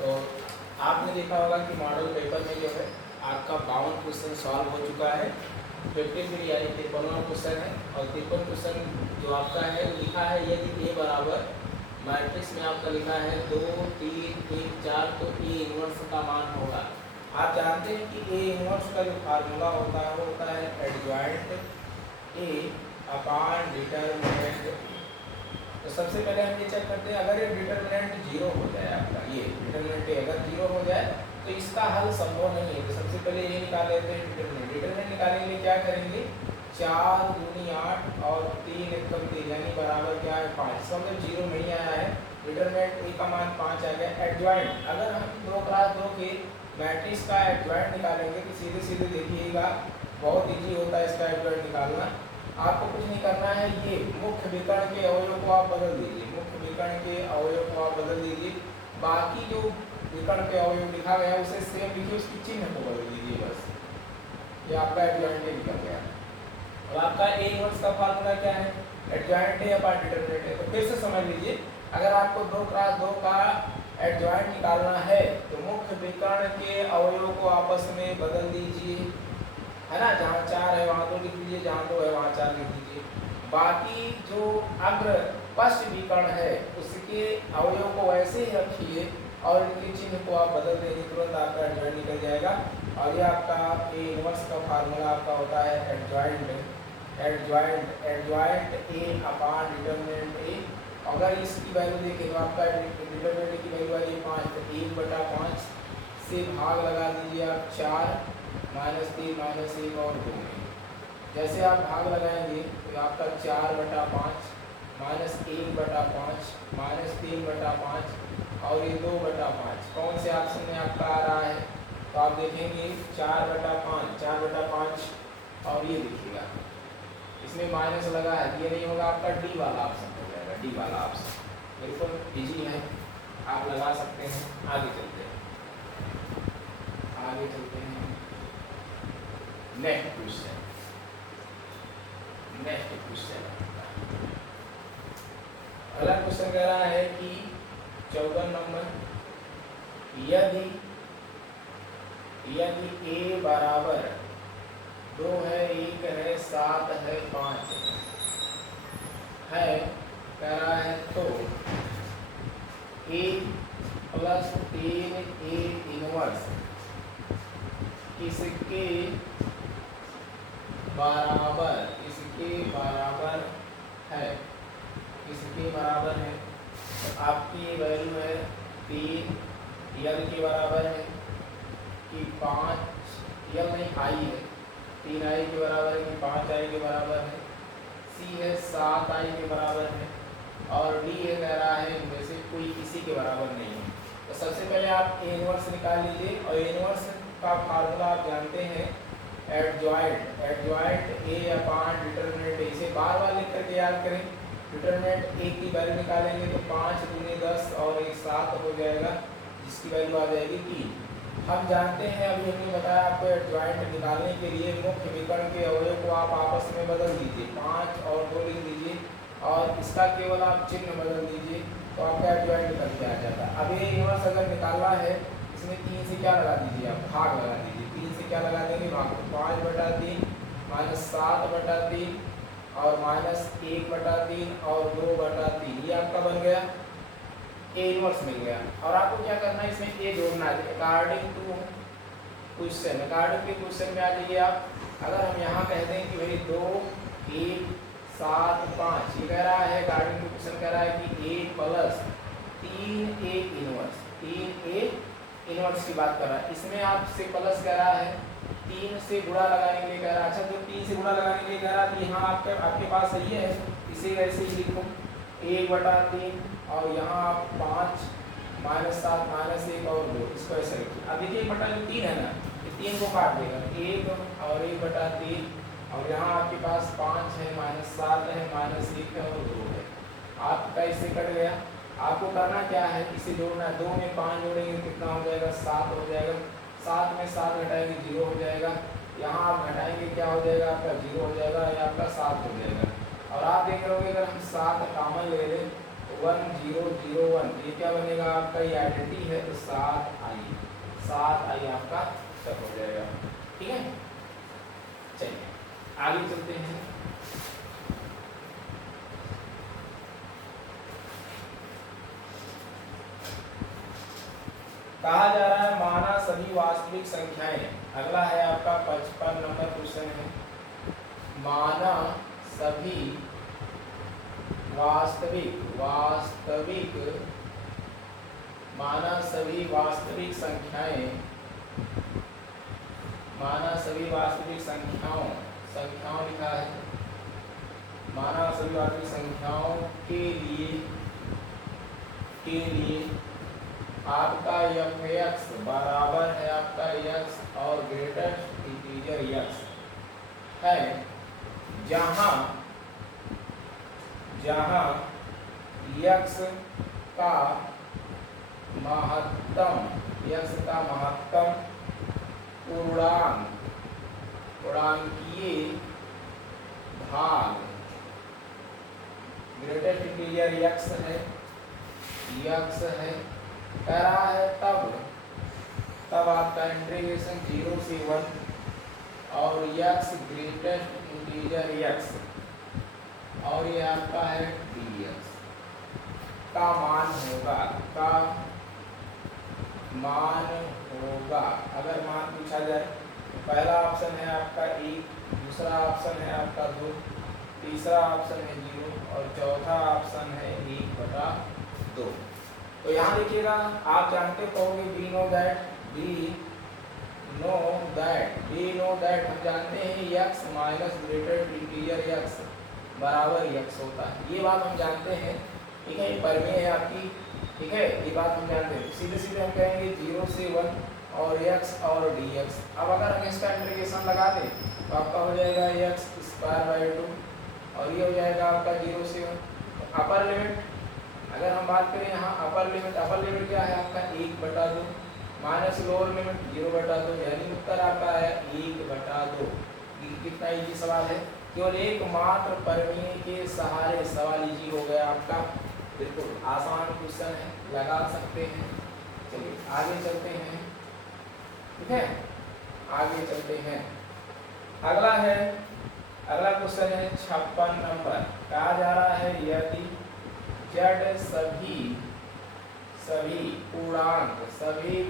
तो आपने देखा होगा कि मॉडल पेपर में जो है आपका 52 क्वेश्चन सॉल्व हो चुका है। 53 यानी 53वां क्वेश्चन है और 53 क्वेश्चन जो आपका है वो लिखा है यदि ए बराबर मैट्रिक्स में आपका लिखा है 2 3 1 4 तो ए इनवर्स का मान होगा। आप जानते हैं कि ए इनवर्स का जो फार्मूला होता है वो होता है एडजॉइंट ए अपान डिटरमिनेंट। तो सबसे पहले हम ये चेक करते हैं, अगर ये डिटरमिनेंट जीरो हो जाए, आपका ये डिटरमिनेंट अगर जीरो हो जाए तो इसका हल संभव नहीं है। तो सबसे पहले ये निकाल लेते हैं डिटरमिनेंट। डिटरमिनेंट निकालने के लिए क्या करेंगे, 4 दूनी 8 और 3 एकम 3 यानी बराबर क्या है 5। इसका मतलब जीरो नहीं आया है, डिटरमिनेंट ए का मान 5 आ गया। एडजॉइंट, अगर हम 2x2 के मैट्रिक्स का एडजॉइंट निकालेंगे तो सीधे सीधे देखिएगा बहुत ईजी होता है इसका एडजॉइंट निकालना। आपको कुछ नहीं करना है, ये मुख्य विकर्ण के अवयव को आप बदल दीजिए, मुख्य विकर्ण के अवयव को आप बदल दीजिए। बाकी जो विकर्ण के अवयव लिखा गया है उसे सेम लिखिए, उसकी चिन्ह को बदल दीजिए बस। ये आपका एडजॉइंट निकल गया। अब आपका ए इनवर्स का फार्मूला क्या है, एडजॉइंट है अपान डिटरमिनेंट है। तो फिर से समझ लीजिए, अगर आपको 2x2 का एडजॉइंट निकालना है तो मुख्य विकर्ण के अवयव को आपस में बदल दीजिए, है ना। जहाँ 4 है वहाँ 2 लिख लीजिए, जहाँ 2 है वहाँ 4 लिख दीजिए। बाकी जो अग्र पश्च विकर्ण है उसके अवयव को वैसे ही रखिए और इनके चिन्ह को आप बदल देंगे, तुरंत आपका एडजॉइंट निकल जाएगा। और ये आपका ए इनवर्स का फार्मूला आपका होता है adjoint A upon determinant A. अगर इसकी वैल्यू देखें तो आपका डिटरमिनेंट की वैल्यू आई 5, तो 1/5 से भाग लगा दीजिए आप 4 -3 -1 और 2 में। जैसे आप भाग लगाएंगे तो आपका 4/5 -1/5 -3/5 और ये 2/5 कौन से ऑप्शन में आपका आ रहा है, तो आप देखेंगे 4/5 और ये देखिएगा इसमें माइनस लगा है, ये नहीं होगा, आपका डी वाला ऑप्शन हो जाएगा। डी वाला ऑप्शन बिल्कुल इजी है, आप लगा सकते हैं। आगे चलते हैं नेक्स्ट क्वेश्चन। अगला क्वेश्चन कह रहा है कि 14 नंबर, यदि ए बराबर 2 है 1 है 7 है 5 है कह रहा है तो a + 3a इनवर्स किसके बराबर है, किसके बराबर है। तो आपकी वैल्यू है 3 यल के बराबर है कि 5 यल नहीं आई है, 3 आई के बराबर है कि 5 आई के बराबर है। सी है 7 आई के बराबर है और डी है कह रहा है इनमें से कोई किसी के बराबर नहीं है। तो सबसे पहले आप ए इनवर्स निकाल लीजिए और ए इनवर्स का फार्मूला आप जानते हैं एडजॉइंट ए अपान डिटरमिनेंट। इसे बार बार लिख करके याद करें। डिटरमिनेंट ए की वैल्यू निकालेंगे तो 5 दूनी 10 और 1 7 हो जाएगा, जिसकी वैल्यू आ जाएगी 3। हम जानते हैं, अभी हमने बताया आपको एडजॉइंट निकालने के लिए मुख्य विकर्ण के अवयव को आप आपस में बदल दीजिए, 5 और 2 लिख दीजिए और इसका केवल आप चिन्ह बदल दीजिए तो आपका एडजॉइंट निकल के आ जाता है। अब ये इनवर्स अगर निकालना है, इसमें 3 से क्या लगा दीजिए, आप भाग लगा दीजिए। 3 से क्या लगा देंगे, भाग। 5/3 -7/3 और -1/3 और 2/3, ये आपका बन गया ए इनवर्स मिल गया। और आपको क्या करना है, इसमें ए जोड़ना है according to question. According to question में आ जाइए आप। अगर हम यहाँ कह दें कि भाई 2 1 7 5, ये कह रहा है अकॉर्डिंग टू क्वेश्चन कह रहा है कि a + 3a inverse, 3a inverse की बात कर रहा है। इसमें आपसे प्लस कह रहा है 3 से गुणा लगाने के लिए कह रहा है। अच्छा, जो 3 से गुणा लगाने के लिए कह रहा है यहाँ आपके पास सही है, इसे ऐसे ही लिखो 1/3 और यहाँ आप 5 -7 -1 और 2, इसको ऐसे लिखिए। अब देखिए 1/3 है ना, ये 3 को काट देगा, 1 और 1/3 और यहाँ आपके पास 5 है -7 है -1 है और 2 है, आपका इससे कट गया। आपको करना क्या है, इसे जोड़ना है। 2 में 5 जोड़ेंगे कितना हो जाएगा, 7 हो जाएगा। 7 में 7 घटाएंगे 0 हो जाएगा। यहाँ आप घटाएंगे क्या हो जाएगा, आपका 0 हो जाएगा, या आपका 7 हो जाएगा। और आप देख रहे होगे अगर हम 7 कॉमन ले लें तो 1001, ये क्या बनेगा आपका, ये आइडेंटिटी है तो 7i आपका तक हो जाएगा। ठीक है, चलिए आगे चलते हैं। कहा जा रहा है माना सभी वास्तविक संख्याएं, अगला है आपका 55 नंबर क्वेश्चन है, माना सभी वास्तविक संख्याएं, माना सभी वास्तविक संख्याओं लिखा है, माना सभी वास्तविक संख्याओं के लिए आपका f(x) बराबर है आपका x और ग्रेटेस्ट इंटीजर x है, जहां x का महत्तम पूर्णांकीय भाग ग्रेटेस्ट इंटीजर x है, कह रहा है तब आपका इंटीग्रेशन 0 से 1 और x ग्रेटेस्ट इंटीजर x और ये आपका है dx का मान होगा, अगर मान पूछा जाए तो पहला ऑप्शन है आपका 1, दूसरा ऑप्शन है आपका 2, तीसरा ऑप्शन है 0 और चौथा ऑप्शन है 1/2। तो यहाँ देखिएगा, आप जानते कहोगे we know that हम जानते हैं x minus greatest integer x बराबर x होता है, ये बात हम जानते हैं। ठीक है, ये परिमेय है आपकी। ठीक है, ये बात हम जानते हैं। सीधे हम कहेंगे 0 से 1 और x और dx। अब अगर हम इसका इंटीग्रेशन लगा दें तो आपका हो जाएगा x² 2 और ये हो जाएगा आपका 0 से 1। अपर लिमिट अगर हम बात करें यहाँ, अपर लिमिट क्या है आपका 1/2 माइनस लोअर लिमिट 0/2, यानी उत्तर आपका है 1/2। कितना इजी सवाल है, केवल एकमात्र परिमेय के सहारे सवाल इजी हो गया आपका, बिल्कुल आसान क्वेश्चन है, लगा सकते हैं। चलिए आगे चलते हैं। ठीक है, आगे चलते हैं। अगला क्वेश्चन है 56 नंबर। कहा जा रहा है यदि z सभी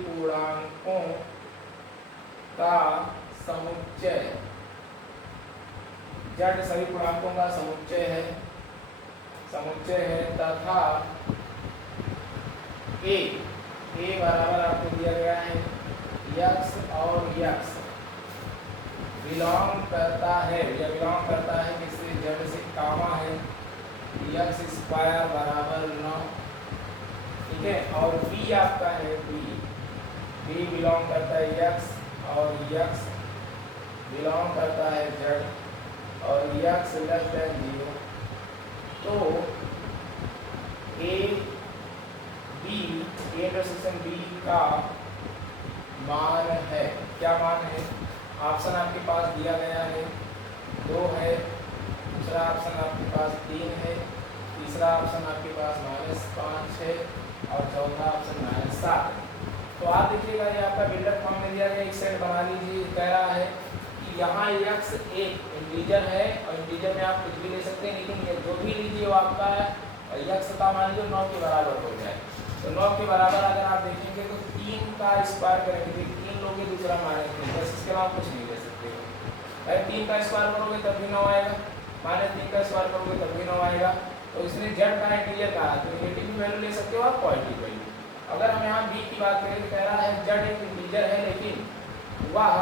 पूर्णांकों का समुच्चय, z सभी पूर्णांकों का समुच्चय है तथा a बराबर आपको दिया गया है x और x बिलोंग करता है किससे, z से, कामा है x² बराबर 9। ठीक है, और b आपका है b बिलोंग करता है x और x बिलोंग करता है z और x लेस देन 0। तो इंटरसेक्शन b का मान है, क्या मान है, ऑप्शन आपके पास दिया गया है 2 है, दूसरा ऑप्शन आपके पास 3 है, तीसरा ऑप्शन आपके पास -5 है और चौथा ऑप्शन -7 है। तो आप देखिएगा ये आपका बिल्डअप फॉर्म में दिया गया, एक सेट बना लीजिए। कह रहा है कि यहाँ x एक इंटीजर है और इंटीजर में आप कुछ भी ले सकते हैं, लेकिन ये जो भी लीजिए वो आपका x का मान लीजिए 9 के बराबर हो जाए। तो 9 के बराबर अगर आप देखेंगे तो 3 का स्क्वायर करेंगे, 3 लोगे दूसरा -3, बस इसके अलावा कुछ नहीं ले सकते हो। अगर 3 का स्क्वायर करोगे तब भी 9 आएगा, -3 का स्क्वायर करोगे तब भी 9 आएगा। तो इसने z का इंटीजर कहा, तो नेगेटिव वैल्यू ले सकते हो आप, पॉजिटिव वैल्यू। अगर हम यहाँ b की बात करें तो कह रहा है z एक इंटीजर है, लेकिन वह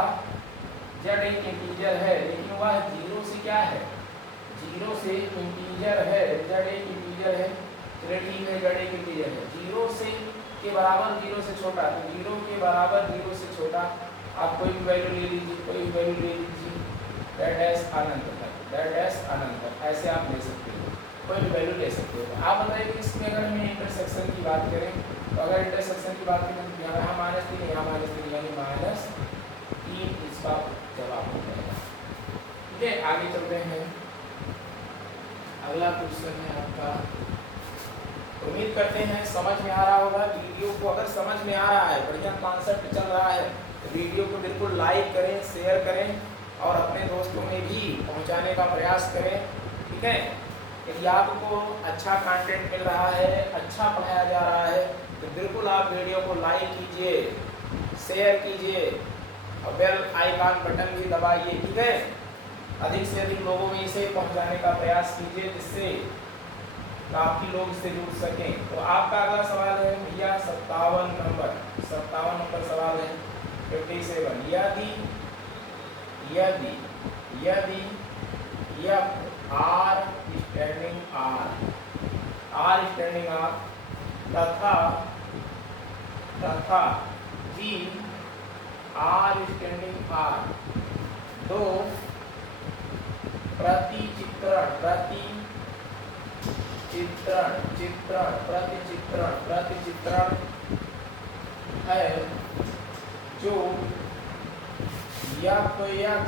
0 से क्या है, 0 से इंटीजर है, z एक इंटीजर है। चलिए ठीक है, z एक इंटीजर है, 0 से के बराबर 0 से छोटा, तो 0 के बराबर 0 से छोटा आप कोई भी वैल्यू ले लीजिए, अनंत तक ऐसे आप ले सकते हो, कोई भी वैल्यू ले सकते हो। आप बताइए कि इसमें अगर हम इंटरसेक्शन की बात करें तो अगर इंटरसेक्शन की बात करें तो यहाँ -3 यहाँ -3 यानी -3 इसका जवाब हो जाएगा। ठीक है, आगे चलते हैं। अगला क्वेश्चन है आपका उम्मीद करते हैं समझ में आ रहा होगा। वीडियो को अगर समझ में आ रहा है, बढ़िया कॉन्सेप्ट चल रहा है, तो वीडियो को बिल्कुल लाइक करें, शेयर करें और अपने दोस्तों में भी पहुंचाने का प्रयास करें। ठीक है, यदि आपको अच्छा कंटेंट मिल रहा है, अच्छा पढ़ाया जा रहा है, तो बिल्कुल आप वीडियो को लाइक कीजिए, शेयर कीजिए और बेल आइकन बटन भी दबाइए। ठीक है, अधिक से अधिक लोगों में इसे पहुंचाने का प्रयास कीजिए, जिससे काफ़ी लोग इससे जुड़ सकें। तो आपका अगला सवाल है भैया 57 नंबर सवाल है 57। यदि यदि यदि एफ आर स्टैंडिंग आर तथा जी आर स्टैंडिंग आर दो प्रतिचित्रण है, जो f(x)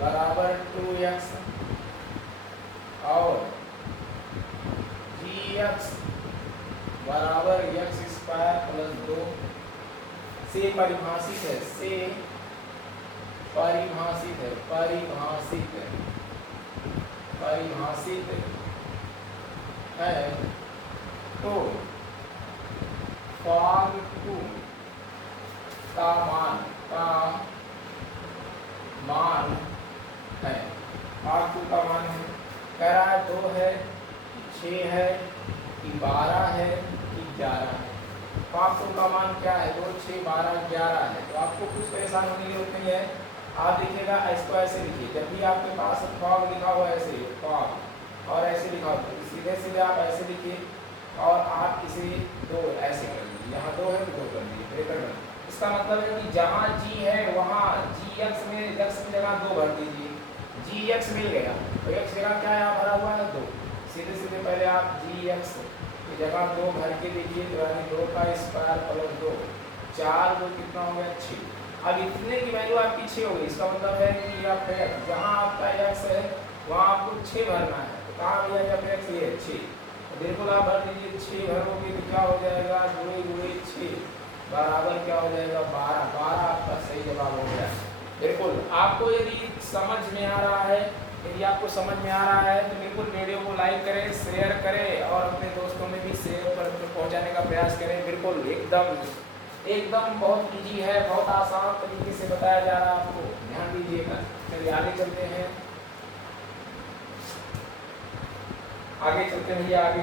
बराबर 2x और gx बराबर x² + 2 से परिभाषित है, तो fog 2 का मान है। fog 2 का मान है, कह रहा है 2 है, 6 है कि 12 है कि 11 है। fog 2 का मान क्या है? 2, 6, 12, 11 है। तो आपको कुछ परेशान होने की जरूरत नहीं है। आप लिखिएगा, इसको ऐसे लिखिए, जब भी आपके पास fog लिखा हुआ ऐसे fog और ऐसे लिखा हो, सीधे सीधे आप ऐसे लिखिए और आप इसे 2 ऐसे कर दीजिए। यहाँ 2 है तो 2 कर दीजिए, ब्रेकर में। इसका मतलब है कि जहाँ g है वहाँ gx में x की जगह 2 भर दीजिए। gx मिल गया तो x जगह क्या यहाँ भरा हुआ है? 2। सीधे सीधे पहले आप gx की जगह 2 भर के देखिए, तो यानी 2 का स्क्वायर प्लस 2, 4 को कितना हो गया? 6। अब इतने की वैल्यू आपकी 6 हो गई। इसका मतलब है कि आप जहाँ आपका x है वहाँ आपको 6 भरना है। तो कहाँ भैया जब x ये 6, बिल्कुल आप भर दीजिए। 6 भरोगे तो क्या हो जाएगा? 2 × 6 बराबर क्या हो जाएगा? 12। 12 आपका सही जवाब हो गया। बिल्कुल आपको यदि समझ में आ रहा है, तो बिल्कुल वीडियो को लाइक करें, शेयर करें और अपने दोस्तों में भी शेयर पर पहुंचाने का प्रयास करें। बिल्कुल एकदम बहुत इजी है, बहुत आसान तरीके से बताया जा रहा है आपको, ध्यान दीजिएगा। चलिए आगे चलते हैं, आगे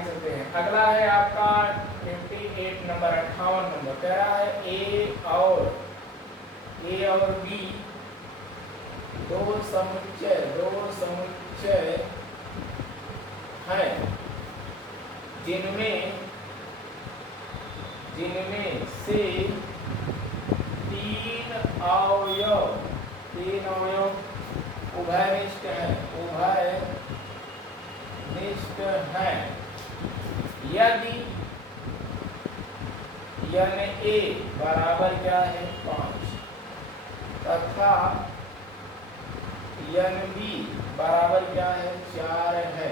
चलते हैं। अगला है आपका 58 नंबर, 58 नंबर। कह रहा है ए और बी दो समुच्चय हैं, जिनमें से 3 अवयव उभयनिष्ठ हैं। यदि a बराबर क्या है? 5 तथा b बराबर क्या है? 4 है,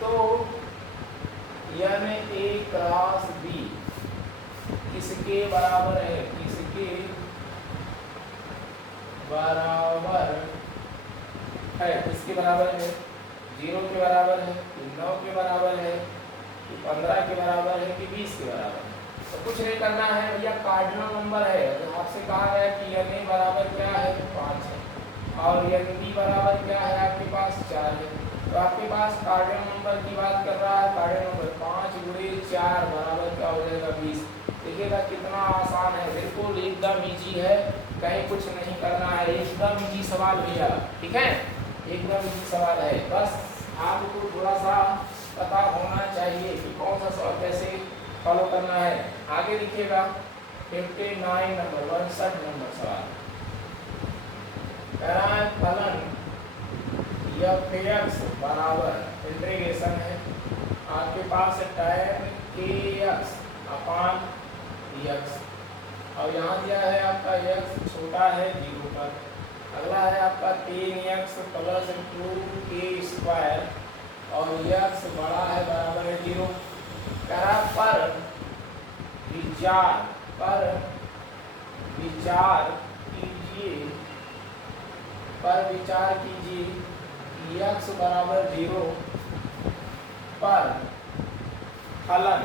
तो a क्रॉस b किसके बराबर है? किसके बराबर है? 0 के बराबर है कि 9 के बराबर है कि 15 के बराबर है कि 20 के बराबर है? तो कुछ नहीं करना है भैया, कार्डिनल नंबर है। तो आपसे कहा गया कि a बराबर क्या है? 5 है और b बराबर क्या है? आपके पास 4 है। तो आपके पास कार्डिनल नंबर की बात कर रहा है। कार्डिनल नंबर 5 × 4 बराबर क्या हो जाएगा? 20। देखिएगा कितना आसान है, बिल्कुल एकदम इजी है, कहीं कुछ नहीं करना है, एकदम इजी सवाल भैया। ठीक है, एकदम इजी सवाल है, बस आपको थोड़ा सा पता होना चाहिए कि कौन सा सवाल कैसे फॉलो करना है। आगे लिखिएगा 59 नंबर, 59 नंबर सवाल। फलन f(x) बराबर इंटीग्रेशन है आपके पास tan kx अपान dx, और यहाँ दिया है आपका x छोटा है 0 पर। अगला है आपका 3x + 2k² और x बड़ा है बराबर है 0। कह रहा पर विचार कीजिए कि x बराबर 0 पर फलन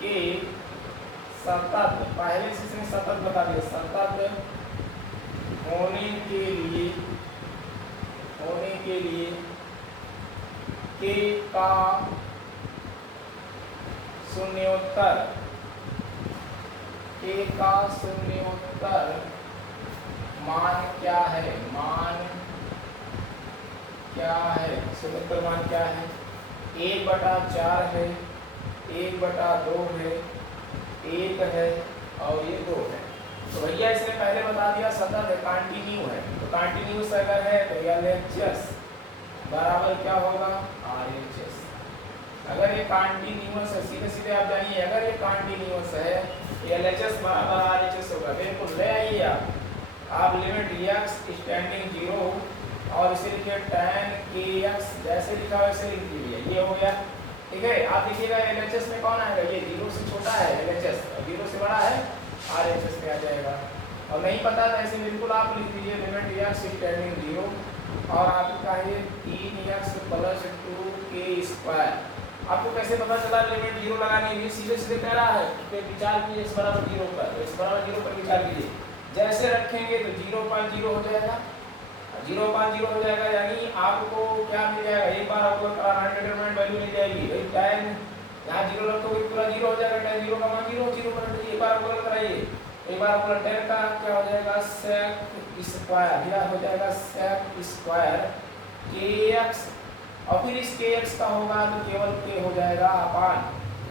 के सतत, पहले से इसने सतत बता दिया, सतत होने के लिए k का शून्योत्तर मान क्या है, शून्योत्तर मान क्या है, 1/4 है, 1/2 है, 1 है और ये 2 है। तो भैया इसने पहले बता दिया सतत है, कंटिन्यू है। तो कंटिन्यूस अगर है तो LHS बराबर क्या होगा, RHS। अगर ये कंटिन्यूस है, सीधे सीधे आप जानिए, अगर ये कंटिन्यूस है LHS बराबर RHS होगा। बिल्कुल ले आइए आप लिमिट x स्टैंडिंग 0 और इसे लिखिए tan kx, जैसे लिखा वैसे लिख दीजिए, ये हो गया। ठीक है, आप देखिएगा LHS में कौन आएगा, ये 0 से छोटा है LHS, 0 से बड़ा है RHS में आ जाएगा। और नहीं पता तो ऐसे बिल्कुल आप लिख दीजिए लिमिट x स्टैंडिंग 0 और आपका है 3x + 2k²। आपको कैसे पता चला लिमिट 0 लगाने की, सीधे सीधे कह रहा है कि विचार कीजिए x बराबर 0 पर, x बराबर 0 पर विचार कीजिए। जैसे रखेंगे तो 0/0 हो जाएगा, 0/0 हो जाएगा, यानी आपको क्या मिल जाएगा, एक बार आपको डिटरमिनेंट वैल्यू मिल जाएगी। भाई tan यहाँ 0 रखोगे पूरा 0 हो जाएगा, tan 0 का मान 0 पर एक बार आपको कराइए, एक बार आपको tan का क्या हो जाएगा sec², यह हो जाएगा sec² kx, और फिर इस kx का होगा तो केवल k हो जाएगा अपान,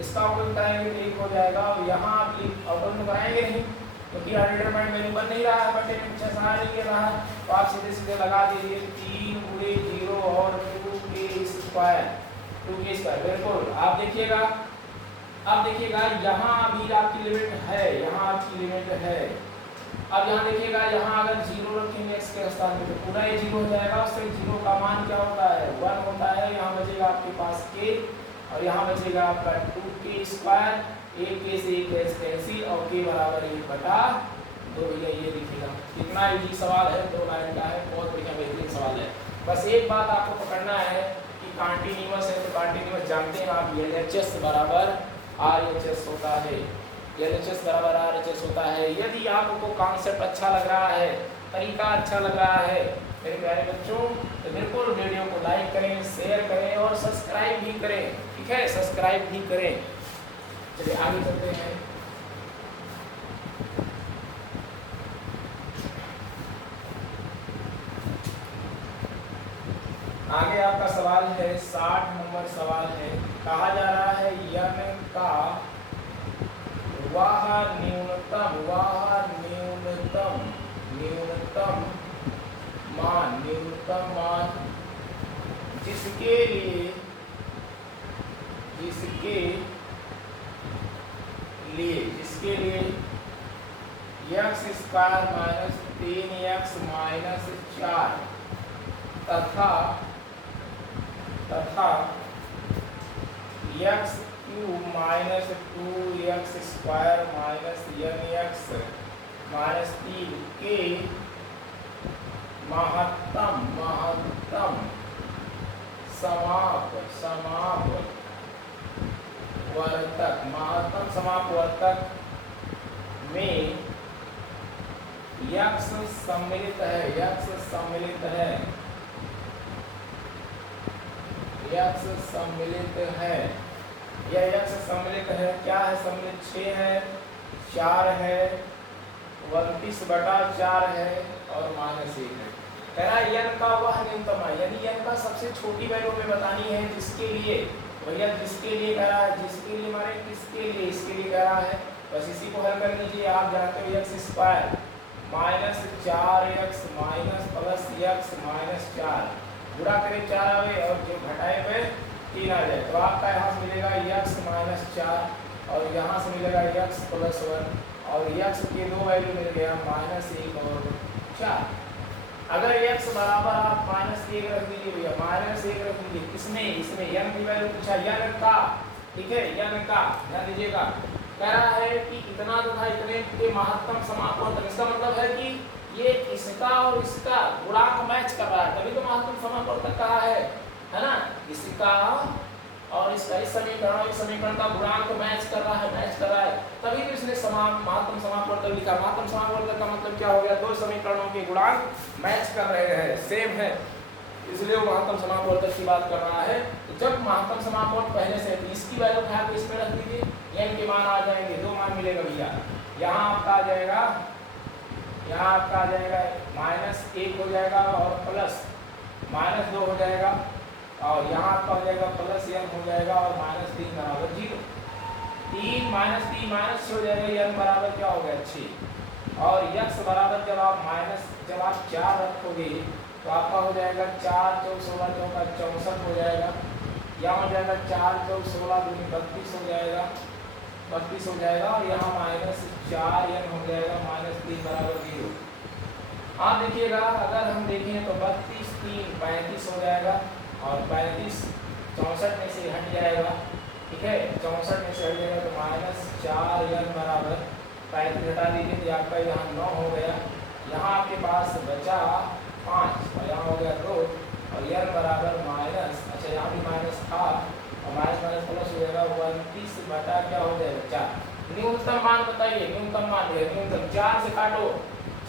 इसका उपयोग करेंगे तो 1 हो जाएगा। और यहाँ आप ऑटो में कराएंगे नहीं क्योंकि डिटरमिनेंट वैल्यू बन नहीं रहा है, बटे में कुछ ऐसा नहीं ले रहा है, तो आप सीधे सीधे लगा दीजिए 3 × 0 और 2k²। बिल्कुल आप देखिएगा, अब देखिएगा यहाँ अभी आपकी लिमिट है, यहाँ आपकी लिमिट है। अब यहाँ देखिएगा, यहाँ अगर 0 रखेंगे x के स्थान पे तो पूरा ये 0 हो जाएगा, उससे 0 का मान क्या होता है, 1 होता है। यहाँ बचेगा आपके पास k और यहाँ बचेगा आपका 2k², एक k से एक कैंसिल और k बराबर 1/2। भैया ये देखिएगा कितना इजी सवाल है, 2 लाइन का है, बहुत बढ़िया बेहतरीन सवाल है। बस एक बात आपको पकड़ना है कि कंटिन्यूअस है तो कंटिन्यूअस जानते हैं आप, LHS बराबर RHS होता है, LHS बराबर RHS होता है। यदि आपको कॉन्सेप्ट अच्छा लग रहा है, तरीका अच्छा लग रहा है मेरे प्यारे बच्चों, तो बिल्कुल वीडियो को लाइक करें, शेयर करें और सब्सक्राइब भी करें। ठीक है, सब्सक्राइब भी करें। चलिए आगे चलते हैं। आगे आपका सवाल है 60 नंबर सवाल है, कहा जा रहा है n का वह न्यूनतम मान जिसके लिए x² - 3x - 4 तथा x³ - 2x² - nx - 3 के महत्तम समापवर्तक में x सम्मिलित है, x सम्मिलित है। यह x सम्मिलित है, क्या है सम्मिलित, 6 है, 4 है, 29/4 है और -1 है। कह रहा है n का वह न्यूनतम है, यानी n का सबसे छोटी वैल्यू में बतानी है जिसके लिए, भैया जिसके लिए कह रहा है, जिसके लिए माने किसके लिए, इसके लिए कह रहा है। बस इसी को हल कर लीजिए। आप जानते हो x² - 4x - +x - 4 गुणा करें 4 आवे और जो घटाए पे 3 आ जाए, तो आपका यहाँ से मिलेगा x - 4 और यहाँ से मिलेगा x + 1 और x के 2 वैल्यू मिल गया -1 और 4। अगर x बराबर आप -1 रख दीजिए भैया, -1 रख दीजिए, इसमें n की वैल्यू पूछा, n का, ठीक है, n का ध्यान दीजिएगा। कह रहा है कि इतना तथा इतने के महत्तम समापवर्तन, इसका मतलब है कि ये इसका और इसका गुणांक मैच कर रहा है, तभी तो महत्तम समापवर्तन कहा है ना। इसका और इसका, इस समीकरण और इस समीकरण का गुणांक मैच कर रहा है, तभी तो इसने महत्तम समापवर्तन लिखा। महत्तम समापवर्तन का मतलब क्या हो गया, दो समीकरणों के गुणांक मैच कर रहे हैं, सेम है, इसलिए वो महत्तम समापवर्तन की बात कर रहा है। तो जब महत्तम समापवर्तन पहले से, इसकी वैल्यू क्या है इसमें रख दीजिए, n के मान आ जाएंगे, दो मान मिलेगा भैया। यहाँ आपका आ जाएगा, -1 हो जाएगा और -2 हो जाएगा, और यहाँ आपका हो जाएगा +n हो जाएगा और -3 बराबर 0। 3 -3 -6 हो जाएगा, n बराबर क्या हो गया 6, और x बराबर जब आप 4 रखोगे तो आपका हो जाएगा 4 × 4 = 16 × 4 = 64 हो जाएगा। यहाँ हो जाएगा 4 × 16 = 32 हो जाएगा, 32 हो जाएगा, और यहाँ -4n हो जाएगा, -3 बराबर 0। आप देखिएगा, अगर हम देखें तो 32 3 35 हो जाएगा, और 35 64 में से हट जाएगा, ठीक है, 64 में से हट जाएगा तो -4n बराबर 35 हटा दीजिए तो आपका यहाँ 9 हो गया। यहाँ आपके पास बचा 5 और यहाँ हो गया 2, और n बराबर अच्छा यहाँ भी माइनस था और माइनस प्लस हो जाएगा 29 बटा क्या हो जाएगा 4। न्यूनतम मान बताइए, न्यूनतम मान है, न्यूनतम 4 से काटो,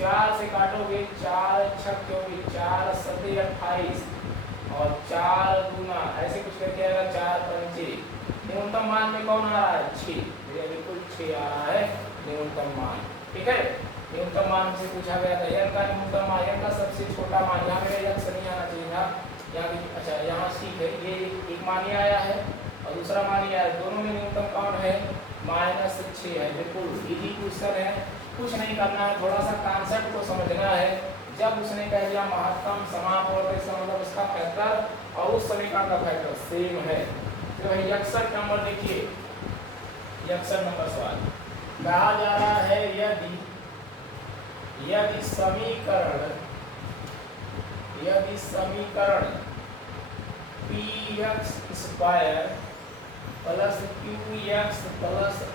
4 से काटोगे 4 छक होगी, 4 7 28 और 4 दूना ऐसे कुछ करके आएगा, 4 पंचे, न्यूनतम मान में कौन आ रहा है 6, ये बिल्कुल 6 आ रहा है न्यूनतम मान, ठीक है। न्यूनतम मान से पूछा गया था n का न्यूनतम मान, n का सबसे छोटा मान, यहाँ मेरा x नहीं आना चाहिए था, यहाँ भी अच्छा यहाँ ठीक है, ये एक मान ही आया है और दूसरा मान ही आया है, दोनों में न्यूनतम कौन है -6 है, बिल्कुल इजी क्वेश्चन है, कुछ नहीं करना है, थोड़ा सा कॉन्सेप्ट को समझना है। जब उसने कह दिया महत्तम समापवर्तन, इसका मतलब उसका फैक्टर और उस समीकरण का फैक्टर सेम है। तो भाई 61 नंबर देखिए, 61 नंबर सवाल कहा जा रहा है, यदि समीकरण px² + qx +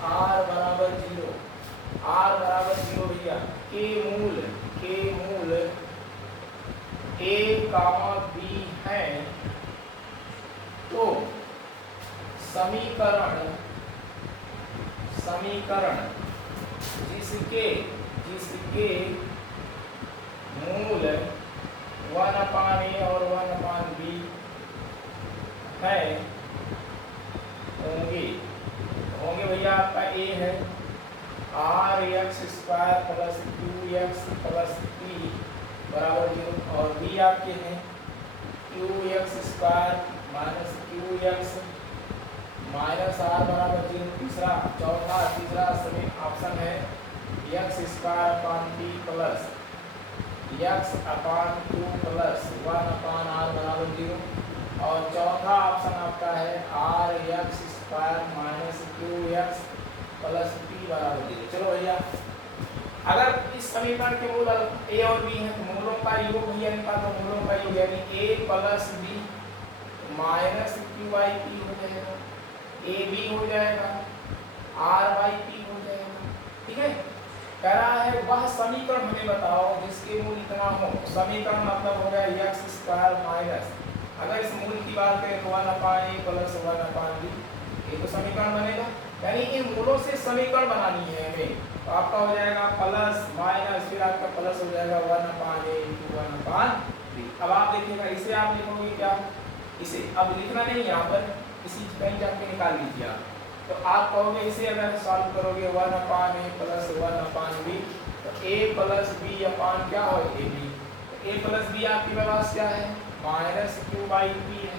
r बराबर 0, r बराबर 0 भैया, के मूल a, b है, तो समीकरण जिसके मूल 1/a और 1/b है होंगे भैया, आपका a है rx² + qx + p बराबर 0, और b आपके हैं qx² - qx -r बराबर 0। तीसरा सभी ऑप्शन है x² p + x/2 + 1/r बराबर 0, और चौथा ऑप्शन आपका है rx² - qx + p बराबर 0। चलो भैया, अगर इस समीकरण के मूल a और b हैं तो मूलों का योग भैया इनका, तो मूलों का योग यानी a + b - q/p हो जाएगा, ab हो जाएगा, r/p हो जाएगा, ठीक है। कह रहा है वह समीकरण हमें बताओ जिसके मूल इतना हो, समीकरण मतलब हो गया x² - अगर इस मूल की बात करें तो 1/a + 1/b, ये तो समीकरण बनेगा, यानी इन मूलों से समीकरण बनानी है हमें, तो आपका हो जाएगा प्लस माइनस, फिर आपका प्लस हो जाएगा 1/a × 1/b। अब आप देखिएगा, इसे आप लिखोगे क्या, इसे अब लिखना नहीं यहाँ पर, इसी कहीं जाके निकाल लीजिए आप, तो आप कहोगे इसे अगर सॉल्व करोगे 1/a + 1/b, तो a + b अपान क्या हो ab, तो a + b आपके पास क्या है -q/p है,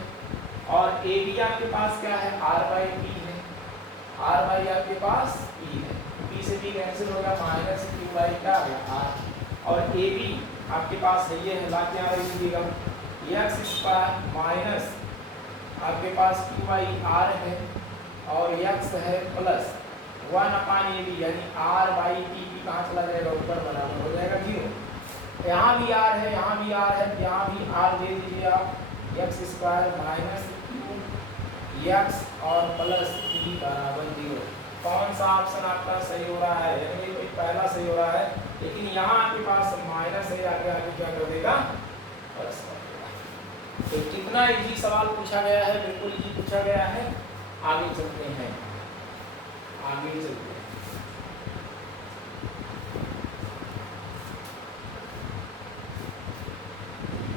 और ab आपके पास क्या है r/p है, r/ आपके पास p है, p से p कैंसिल होगा, -q/ क्या है r, और ab आपके पास है, ये है, ला क्या लीजिएगा x² माइनस आपके पास qr है, और x है प्लस 1/ab यानी r/p कहाँ चला जाएगा ऊपर, बराबर हो जाएगा 0। यहाँ भी आर है, यहाँ भी आर है, यहाँ भी आर दे दीजिए आप, x square minus Q x और प्लस पी बराबर 0। कौन सा ऑप्शन आपका सही हो रहा है? यानी कि पहला सही हो रहा है, लेकिन यहाँ आपके पास माइनस है, आगे आगे क्या कर देगा? प्लस कर देगा। तो कितना इजी सवाल पूछा गया है, बिल्कुल इजी पूछा गया है। आगे चलते हैं, आगे चलते हैं।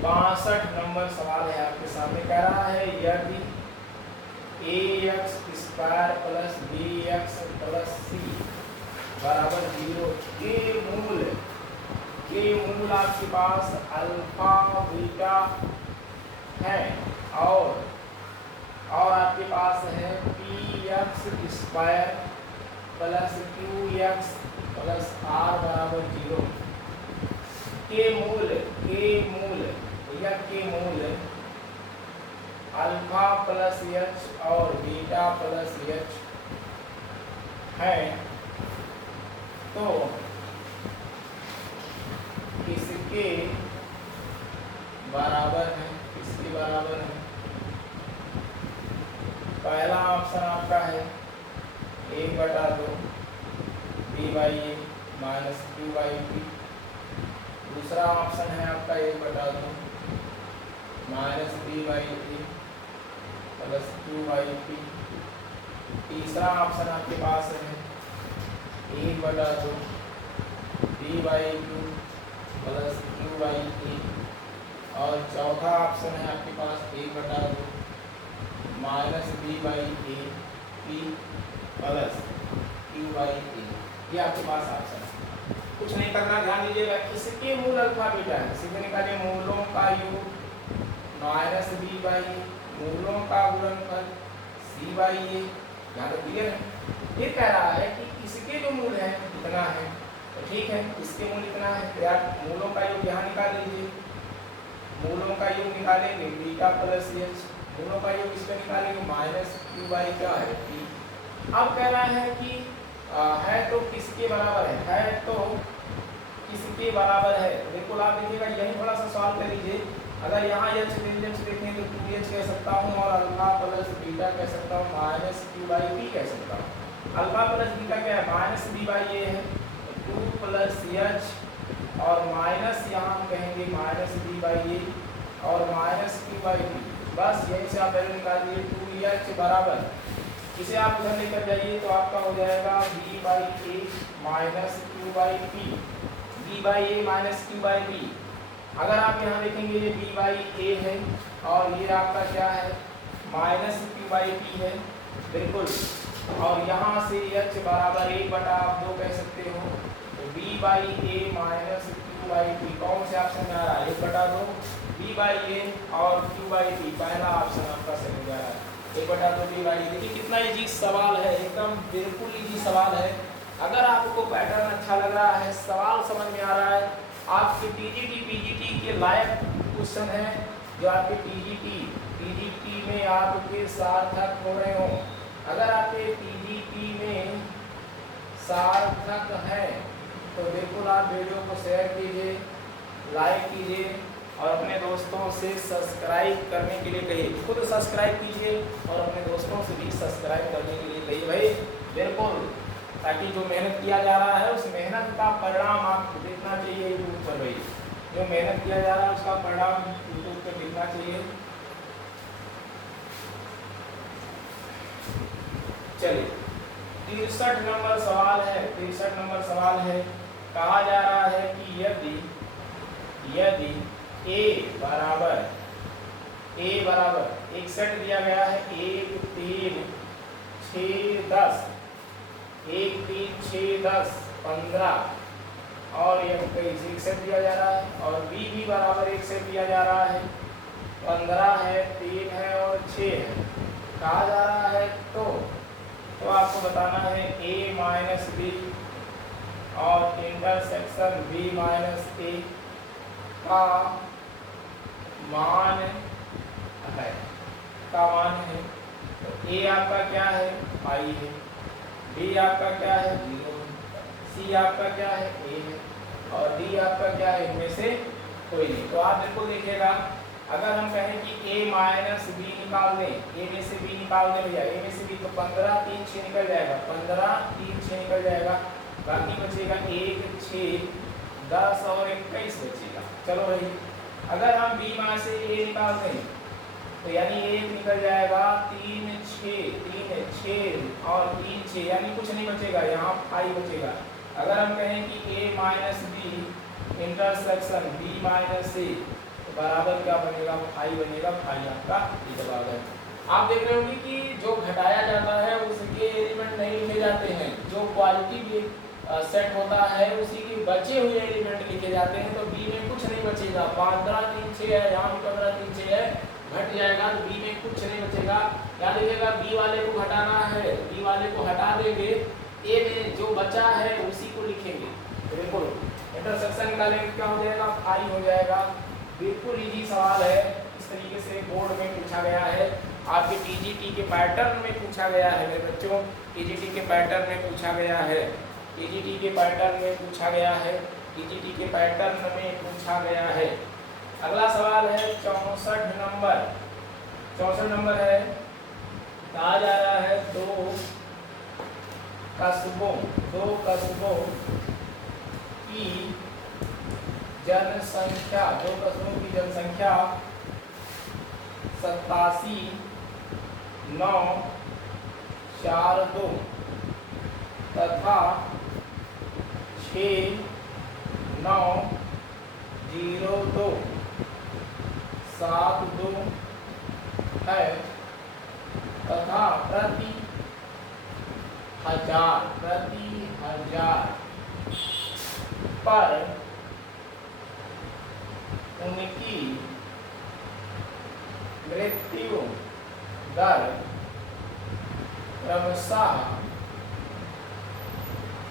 62 नंबर सवाल है आपके सामने। कह रहा है यदि ax square plus bx plus c बराबर 0 के मूल आपके पास अल्फा बीटा है और आपके पास है px square plus qx plus r बराबर 0 के मूल अल्फा प्लस एच और बीटा प्लस एच है, तो किसके बराबर है? किसके बराबर है? पहला ऑप्शन आपका है 1/2 B by A minus Q by P. दूसरा ऑप्शन है आपका 1/2 minus B by A plus Q by P. तीसरा ऑप्शन आपके पास है 1/2 B by Q plus Q by A. और चौथा ऑप्शन है आपके पास 1/2 minus B by A P plus Q by A. ये आपके पास ऑप्शन है। कुछ नहीं करना, ध्यान दीजिएगा। किसके मूल अल्फा बीटा है? सीधे निकालिए, मूलों का योग माइनस बी बाई ए, मूलों का गुणनफल सी बाई ए। यहाँ तो क्लियर है। फिर कह रहा है कि इसके जो मूल है इतना है, तो ठीक है, इसके मूल इतना है, तो यार मूलों का योग यहाँ निकाल लीजिए। मूलों का योग निकालेंगे बीटा प्लस एच, मूलों का योग इसका निकालेंगे माइनस क्यू बाई क्या है पी। अब कह रहा है कि है तो किसके बराबर है तो किसके बराबर है? बिल्कुल आप देखिएगा, यही थोड़ा सा सॉल्व कर लीजिए। अगर यहाँ एच देखें तो 2h कह सकता हूँ और अल्फा प्लस बीटा कह सकता हूँ, माइनस क्यू बाई पी कह सकता हूँ। अल्फा प्लस बीटा क्या है? माइनस बी बाई ए है, 2 प्लस एच और माइनस यहाँ हम कहेंगे माइनस बी बाई ए और माइनस क्यू बाई पी। बस यहीं से आप वैल्यू निकाल दिए। 2h बराबर, इसे आप उधर लेकर जाइए तो आपका हो जाएगा B by A minus Q by P, B by A minus Q by P. अगर आप यहाँ देखेंगे ये बी बाई ए है और ये आपका क्या है? माइनस क्यू बाई पी है, बिल्कुल। और यहाँ से एच बराबर 1/2 कह सकते हो, तो B by A minus Q by P कौन से ऑप्शन में आ रहा है? 1/2 बी बाई ए और क्यू बाई पी, पहला ऑप्शन आपका सही जा रहा है। 1/2 बी बाई। देखिए कितना इजी सवाल है, एकदम बिल्कुल इजी सवाल है। अगर आपको पैटर्न अच्छा लग रहा है, सवाल समझ में आ रहा है, आपके टीजीटी पीजीटी के लायक क्वेश्चन है, जो आपके पीजीटी में आपके सार्थक हो रहे हो। अगर आपके पीजीटी में सार्थक है तो बिल्कुल आप वीडियो को शेयर कीजिए, लाइक कीजिए और अपने दोस्तों से सब्सक्राइब करने के लिए कहिए। खुद सब्सक्राइब कीजिए और अपने दोस्तों से भी सब्सक्राइब करने के लिए कहिए भाई, बिल्कुल, ताकि जो मेहनत किया जा रहा है उस मेहनत का परिणाम आपको दिखना चाहिए यूट्यूब पर। भाई जो मेहनत किया जा रहा है उसका परिणाम यूट्यूब पर दिखना चाहिए। चलिए 63 नंबर सवाल है। 63 नंबर सवाल है। कहा जा रहा है कि यदि a बराबर एक सेट दिया गया है 1 3 6 10, 1 3 6 10 15 और 21 एक सेट दिया जा रहा है। और b भी बराबर एक सेट दिया जा रहा है, 15 है, 3 है और 6 है। कहा जा रहा है तो आपको बताना है a माइनस बी और इंटरसेक्शन b माइनस ए का मान है। तो a आपका क्या है? पाई है, b आपका क्या है? 0, c आपका क्या है? a है। और डी आपका क्या है, इनमें से कोई नहीं। तो आप बिल्कुल देखिएगा, अगर हम कहें कि a माइनस बी निकाल दें, a में से b निकाल दें भैया, a में से b, तो 15 3 6 निकल जाएगा, 15 3 6 निकल जाएगा, बाकी बचेगा 1 6 10 और 21 बचेगा। चलो भाई, अगर हम b में से a निकाल दें तो यानी 1 निकल जाएगा, 3 6 और 3 6, यानी कुछ नहीं बचेगा, यहाँ 5 बचेगा। अगर हम कहें कि a minus B intersection b minus a, तो बराबर क्या बनेगा, 5 बनेगा, 5 आपका ई जवाब है। आप देख रहे होंगे कि जो घटाया जाता है उसके एलिमेंट नहीं लिखे जाते हैं, जो क्वालिटी सेट होता है उसी के बचे हुए एलिमेंट लिखे जाते हैं। तो b में कुछ नहीं बचेगा, 15 3 6 है, यहाँ भी 15 3 6 है, घट जाएगा, तो b में कुछ नहीं बचेगा। याद रखिएगा, b वाले को घटाना है, b वाले को हटा देंगे, a में जो बचा है उसी को लिखेंगे। बिल्कुल इंटरसेक्शन निकालेंगे, क्या हो जाएगा, 5 हो जाएगा। बिल्कुल इजी सवाल है, इस तरीके से बोर्ड में पूछा गया है, आपके टीजीटी के पैटर्न में पूछा गया है मेरे बच्चों, टीजीटी के पैटर्न में पूछा गया है, टीजीटी के पैटर्न में पूछा गया है, टीजीटी के पैटर्न में पूछा गया है। अगला सवाल है 64 नंबर, 64 नंबर है, कहा जा रहा है दो कस्बों की जनसंख्या, 2 कस्बों की जनसंख्या 87 9 4 2 तथा 6 9 0 2 7 2 है, तथा प्रति हजार पर उनकी मृत्यु दर क्रमशः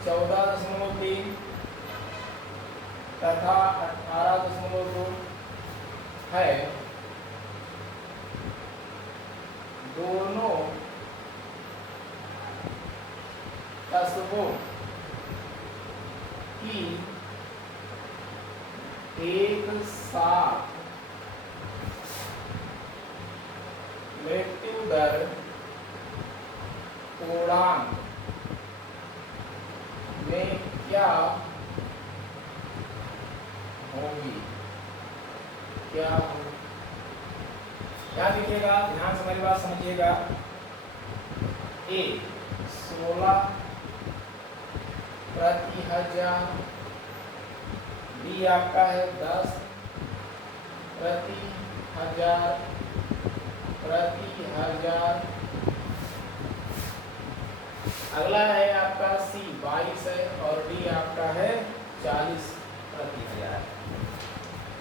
14.3 तथा 18.2 है। दोनों कस्बों की एक साथ मृत्यु दर पूर्णांक में क्या होगी, क्या होगी? ध्यान दीजिएगा, ध्यान से मेरी बात समझिएगा। ए 16 प्रति हजार, बी आपका है 10 प्रति हजार, अगला है आपका सी 22 है और डी आपका है 40 प्रति हजार।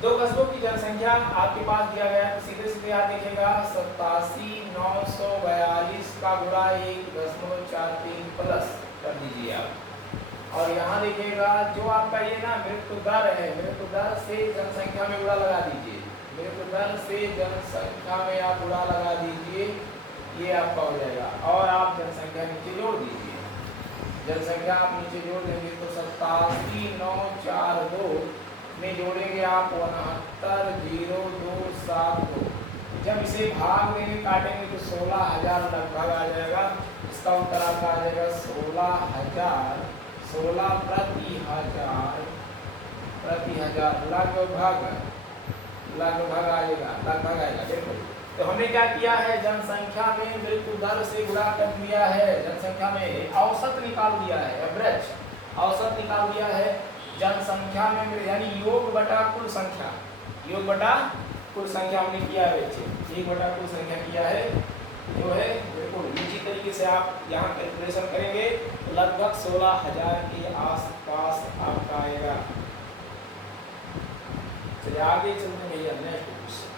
2 कस्बों की जनसंख्या आपके पास दिया गया है, तो सीधे सीधे आप देखेगा 87 942 का गुणा 1.43 प्लस कर दीजिए आप, और यहाँ देखिएगा जो आपका ये ना मृत्यु दर है, मृत्यु दर से जनसंख्या में गुणा लगा दीजिए, मृत्यु दर से जनसंख्या में आप गुणा लगा दीजिए, ये आपका हो जाएगा। और आप जनसंख्या नीचे जोड़ दीजिए, जनसंख्या आप नीचे जोड़ देंगे तो 87 942 में जोड़ेंगे आप 69.0272। जब इसे भाग देंगे काटेंगे तो 16,000 लगभग आ जाएगा। इसका उत्तर आपका आ जाएगा 16,000, 16 प्रति हजार लगभग आएगा, लगभग आएगा। देखो तो हमने क्या किया है, जनसंख्या में मृत्यु दर से गुणा कर दिया है, जनसंख्या में औसत निकाल दिया है, एवरेज औसत निकाल दिया है जनसंख्या में, यानी योग बटा कुल संख्या, योग बटा कुल संख्या हमने किया है बच्चे, 1 बटा कुल संख्या किया है जो है। बिल्कुल इसी तरीके से आप यहाँ कैलकुलेशन करेंगे तो लगभग 16,000 के आसपास आपका आएगा। चलिए आगे चलते हैं भैया, नेक्स्ट क्वेश्चन।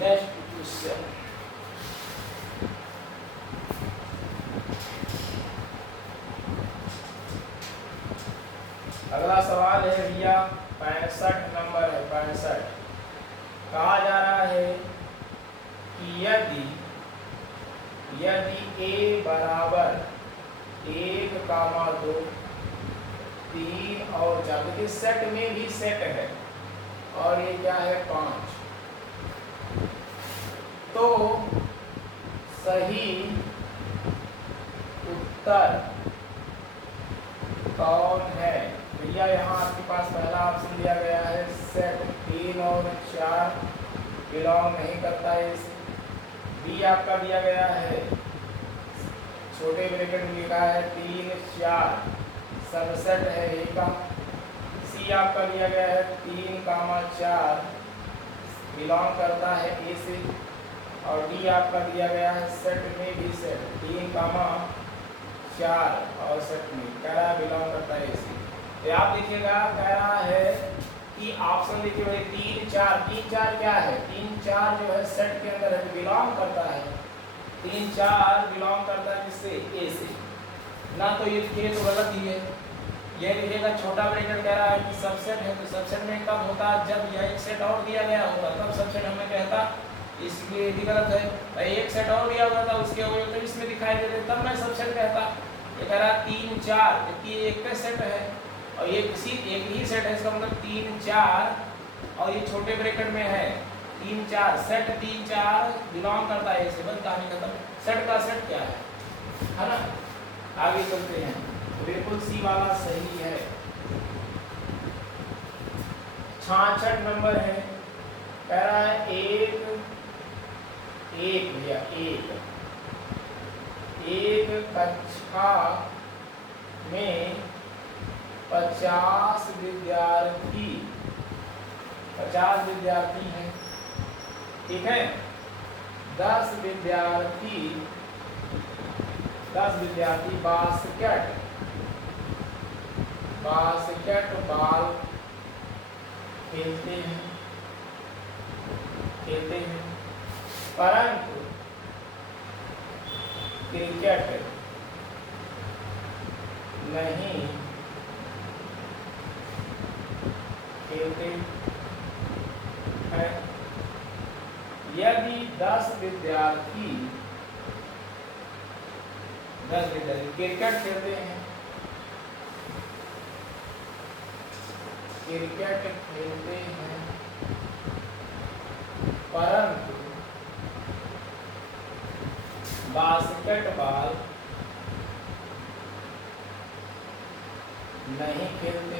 नेक्स्ट क्वेश्चन अगला सवाल है भैया 65 नंबर है, 65। कहा जा रहा है कि यदि ए बराबर 1, 2, 3 और 4, देखिए सेट में भी सेट है और ये क्या है 5, तो सही उत्तर कौन है? भैया यहाँ आपके पास पहला ऑप्शन दिया गया है सेट 3 और 4 बिलोंग नहीं करता है इसे। बी आपका दिया गया है छोटे ब्रैकेट में लिखा है 3, 4 सबसेट है ए का। सी आपका दिया गया है 3, 4 बिलोंग करता है ए से। और डी आपका दिया गया है सेट में भी सेट 3, 4 और सेट में कह रहा है बिलोंग करता है ए से। तो आप देखिएगा कह रहा है कि ऑप्शन देखिए भाई 3, 4 क्या है? 3, 4 जो है सेट के अंदर है, बिलोंग करता है। 3, 4 बिलोंग करता है किससे? ए से। ना तो ये देखिए तो गलत ही है। ये देखिएगा छोटा ब्रैकेट कह रहा है कि सबसेट है, तो सबसेट में कब होता है? जब यह एक सेट और दिया गया होगा तब सबसेट हमें कहता, इसलिए ये भी गलत है। भाई एक सेट और दिया हुआ था उसके अवयव तो इसमें दिखाई देते तब मैं सबसेट कहता। ये कह रहा है 3, 4 जबकि एक का सेट है और ये किसी एक ही सेट है, इसका मतलब 3, 4 और ये छोटे ब्रैकेट में है 3, 4 सेट 3, 4 बिलोंग करता है इसे। बस कहानी खत्म। सेट का सेट क्या है ना? आगे चलते हैं। बिल्कुल सी वाला सही है। 66 नंबर है, कह रहा है एक भैया एक कक्षा में 50 विद्यार्थी हैं, ठीक है। 10 विद्यार्थी बास्केटबॉल खेलते हैं परंतु क्रिकेट नहीं खेलते हैं। यदि 10 विद्यार्थी क्रिकेट खेलते हैं परंतु बास्केटबॉल नहीं खेलते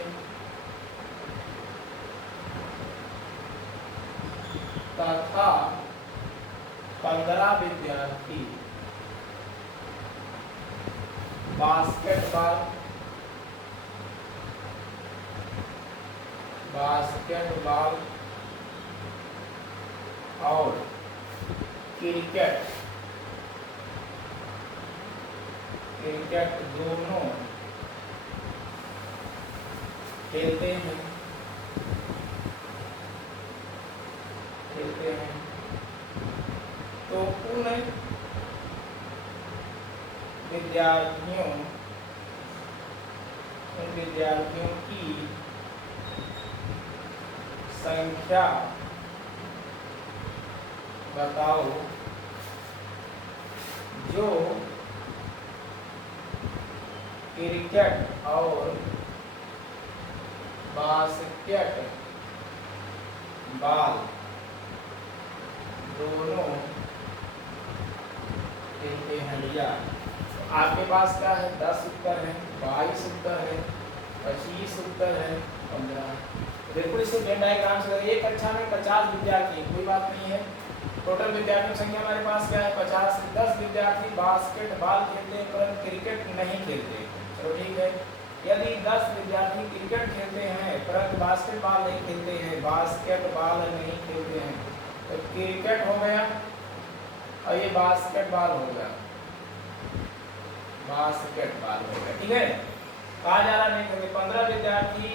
तथा 15 विद्यार्थी बास्केटबॉल और क्रिकेट दोनों खेलते हैं तो उन विद्यार्थियों की संख्या बताओ जो क्रिकेट और बास्केटबॉल दोनों खेलते हैं। भैया आपके पास क्या है? 10 उत्तर है, 22 उत्तर है, 25 उत्तर है, 15। बिल्कुल इसे वेन डायग्राम से एक कक्षा में 50 विद्यार्थी, कोई बात नहीं है। टोटल विद्यार्थियों की संख्या हमारे पास क्या है? 50। 10 विद्यार्थी बास्केटबॉल खेलते हैं परंतु क्रिकेट नहीं खेलते। चलो ठीक है। यदि 10 विद्यार्थी क्रिकेट खेलते हैं परंतु बास्केटबॉल नहीं खेलते हैं, तो क्रिकेट हो गया और ये बास्केटबॉल हो गया, ठीक है। कहा जा रहा नहीं खेलते। 15 विद्यार्थी